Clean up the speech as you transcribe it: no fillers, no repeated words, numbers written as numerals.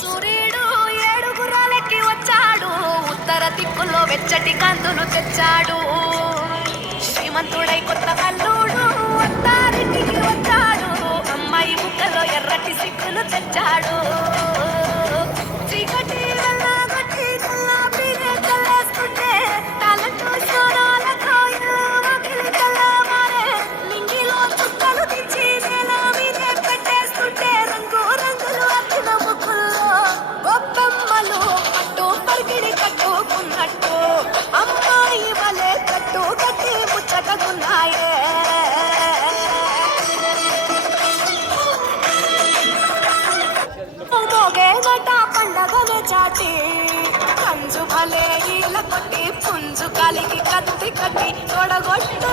సూర్యుడు ఏడుగురాలెక్కి వచ్చాడు, ఉత్తర దిక్కుల్లో వెచ్చటి కాంతులు తెచ్చాడు. శ్రీమంతుడై కొత్త అల్లుడు అత్తారింటికి వచ్చాడు, అమ్మాయి బుక్కలో ఎర్రటి సిగ్గులు తెచ్చాడు. చీకటి వెళ్ళగొట్టి కల్లాపినే చల్లేస్తుంటే టాలెంట్ స్వరాలతో ఇల్లు వాకిలి తెల్లవారే. నింగిలో చుక్కలు దించి నేల మీదే పెట్టేస్తుంటే రంగు రంగులు అద్దిన ముక్కుల్లో గొప్పమ్మలు పట్టు పరిగిడి కట్టుకున్నట్టు అమ్మాయి వలె కట్టు కట్టి ముచ్చటకున్నాయే. మోగేదట పండగనే చాటి కంజు భలే ఈల కొట్టి పుంజు కాలికి కత్తి కట్టి తొడగొట్టు